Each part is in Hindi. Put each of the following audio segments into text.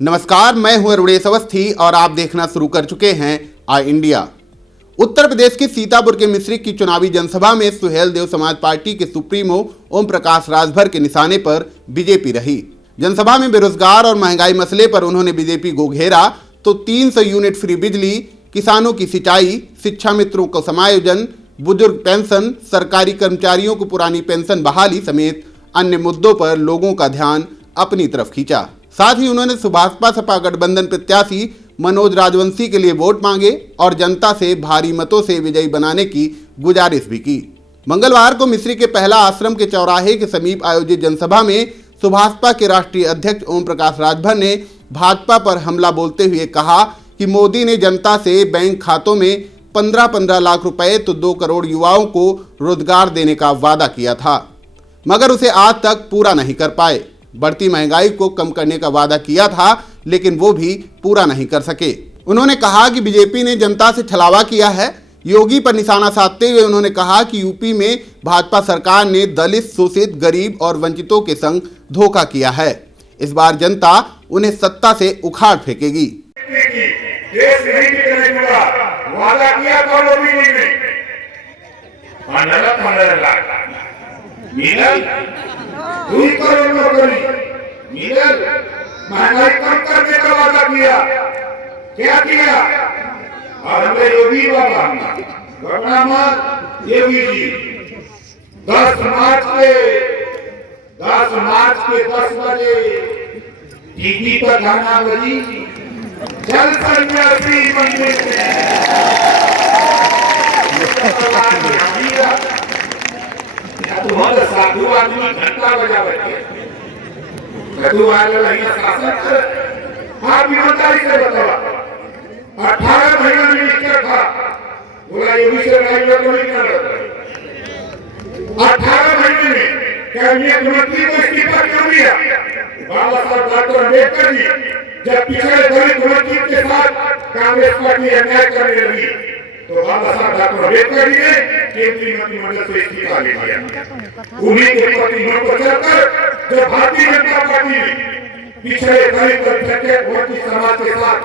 नमस्कार, मैं हूं अरुणेश अवस्थी और आप देखना शुरू कर चुके हैं आई इंडिया। उत्तर प्रदेश के सीतापुर के मिश्रिख की चुनावी जनसभा में सुहेल देव समाज पार्टी के सुप्रीमो ओम प्रकाश राजभर के निशाने पर बीजेपी रही। जनसभा में बेरोजगार और महंगाई मसले पर उन्होंने बीजेपी को घेरा तो 300 यूनिट फ्री बिजली, किसानों की सिंचाई, शिक्षा मित्रों को समायोजन, बुजुर्ग पेंशन, सरकारी कर्मचारियों को पुरानी पेंशन बहाली समेत अन्य मुद्दों पर लोगों का ध्यान अपनी तरफ खींचा। साथ ही उन्होंने भाजपा सपा गठबंधन प्रत्याशी मनोज राजवंशी के लिए वोट मांगे और जनता से भारी मतों से विजयी बनाने की गुजारिश भी की। मंगलवार को मिश्रिख के पहला आश्रम के चौराहे के समीप आयोजित जनसभा में भाजपा के राष्ट्रीय अध्यक्ष ओम प्रकाश राजभर ने भाजपा पर हमला बोलते हुए कहा कि मोदी ने जनता से बैंक खातों में 15-15 लाख रुपए तो 2 करोड़ युवाओं को रोजगार देने का वादा किया था, मगर उसे आज तक पूरा नहीं कर पाए। बढ़ती महंगाई को कम करने का वादा किया था, लेकिन वो भी पूरा नहीं कर सके। उन्होंने कहा कि बीजेपी ने जनता से छलावा किया है। योगी पर निशाना साधते हुए उन्होंने कहा कि यूपी में भाजपा सरकार ने दलित, शोषित, गरीब और वंचितों के संग धोखा किया है। इस बार जनता उन्हें सत्ता से उखाड़ फेंकेगी। देश नहीं टिकने दूंगा, वादा किया था मोदी जी ने। 15 लाख मिलल, 2 करोड़ नौकरी मिलल, महंगाई कम करने का वादा किया, क्या किया? और हमें योगी बाबा योगी जी 10 मार्च के 10 बजे टीवी पर गाना बजी, जल सन्यासी मंदिर तुम्हारे साधु आदमी घंटा बजा बैठे साधु वाले आप ईमानदारी से बताओ। 18 महीने मिनिस्टर था, बोला ये विषय नहीं कर रहा। 18 महीने में कैबिनेट मंत्री को इस्तीफा क्यों दिया? बाबा साहब डॉक्टर अम्बेडकर जी जब पिछड़े दलित वंचित के साथ कांग्रेस पार्टी अन्याय करने लगी तो बाबा साहब डॉक्टर अम्बेडकर जी ने केंद्रीय मंत्रिमंडल से इस्तीफा ले लिया। उन्हीं के प्रतिनिधियों को चलकर जब भारतीय जनता पार्टी ने पिछड़े दलित वंचित समाज के साथ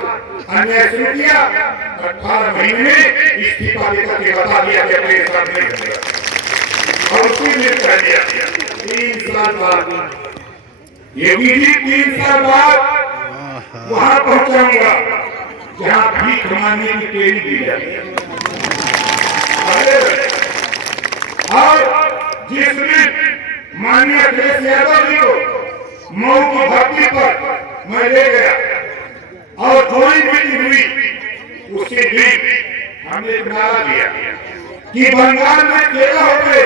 अन्याय शुरू किया, 18 महीने में इस्तीफा देकर के बता दिया कि अपने साथ नहीं करेगा और उसी ने कह दिया 3 साल बाद ये भी 3 साल बाद वहां पहुंचाऊंगा जहां भीख मांगने की ट्रेनिंग दी जाती है। और जिसमें माननीय अखिलेश यादव जी को मऊ की धरती पर मैं ले गया और थोड़ी मीटिंग हुई, उसके दिन हमने एक नारा दिया कि बंगाल में केला हो गए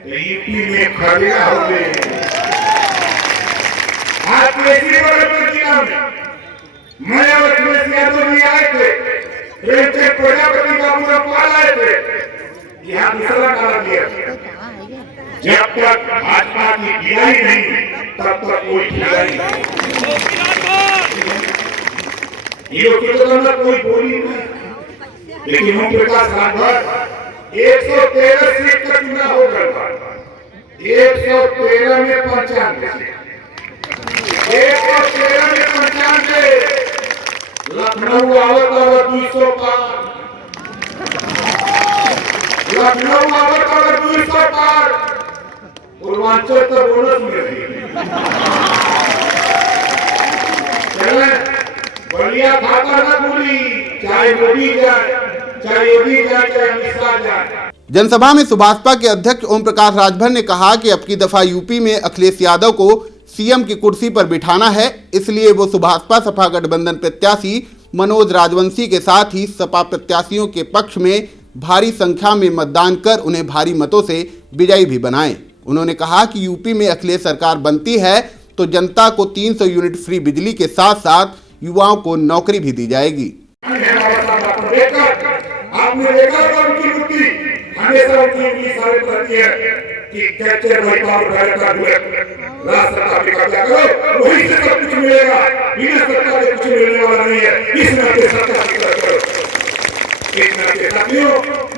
तो यूपी में खड़ेगा हो गए। आज जिला में मैं और अखिलेश यादव जी आए थे, प्रजापति का पूरा पाल आए थे, यहाँ दूसरा नारा दिया, जब तक भाजपा की गिराई नहीं तब तक कोई गिराई नहीं। ये कोई बोली नहीं, लेकिन ओम प्रकाश राजभर 113 सीट का चुनाव हो गया, 113 में 95, 113 में 95, लखनऊ आवत 200 पार, लखनऊ आवत 200 पार, पूर्वांचल तो बोनस मिल रही है। बलिया खाता न भूली, चाहे मोदी जाए, चाहे योगी जाए, चाहे अमित शाह जाए। जनसभा में भाजपा के अध्यक्ष ओम प्रकाश राजभर ने कहा कि अब की दफा यूपी में अखिलेश यादव को सीएम की कुर्सी पर बिठाना है, इसलिए वो भाजपा सपा गठबंधन प्रत्याशी मनोज राजवंशी के साथ ही सपा प्रत्याशियों के पक्ष में भारी संख्या में मतदान कर उन्हें भारी मतों से विजयी भी बनाएं। उन्होंने कहा कि यूपी में अखिलेश सरकार बनती है तो जनता को 300 यूनिट फ्री बिजली के साथ साथ युवाओं को नौकरी भी दी जाएगी। आपने देखा उनकी मुट्ठी हमेशा उनकी साबित करती है कि कैसे भाई राष्ट्र का कब्जा करो, वही से सब कुछ मिलेगा, बिना सरकार से कुछ मिलने वाला नहीं है। इस नाते सरकार की तरफ करो। इस नाते साथियों,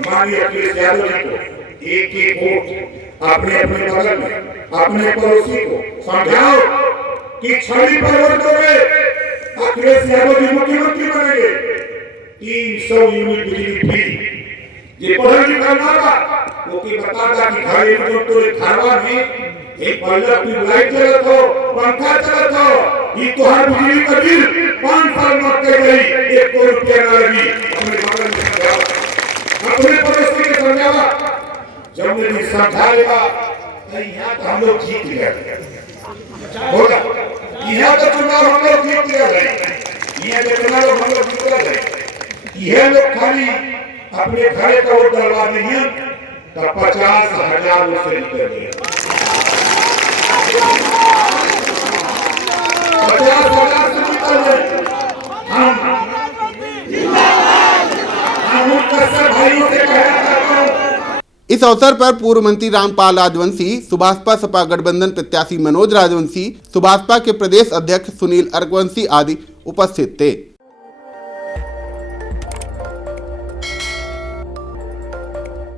माननीय अखिलेश यादव जी को एक वोट अपने अपने बगल में अपने पड़ोसी को समझाओ कि छड़ी पर वोट दोगे अखिलेश यादव जी मुख्यमंत्री बनेंगे 300 यूनिट बिजली फ्री। ये पढ़ा लिखा ना वो की बताता कि घरे में तो खावा में एक बल्ब की लाइट चलत हो, पंखा चलत हो, ये तो हर बिजली का बिल 5 साल में कर गई, 1 करोड़ रुपया ना लगी। अपने बगल में समझावा, अपने पड़ोसी के समझावा, जब मैंने समझाएगा यहाँ तो हम लोग जीत गए होगा, यहाँ का चुनाव हम लोग जीत गए, यहाँ का चुनाव हम लोग जीत गए। यह लोग खाली अपने घरे का वोट डलवा देंगे तो 50,000 उससे निकलेंगे, 50,000 से निकल गए। हम उनका सब भाइयों से कहना चाहता हूँ। इस अवसर पर पूर्व मंत्री रामपाल राजवंशी, सुभाषपा सपा गठबंधन प्रत्याशी मनोज राजवंशी, सुभाषपा के प्रदेश अध्यक्ष सुनील अर्कवंशी आदि उपस्थित थे।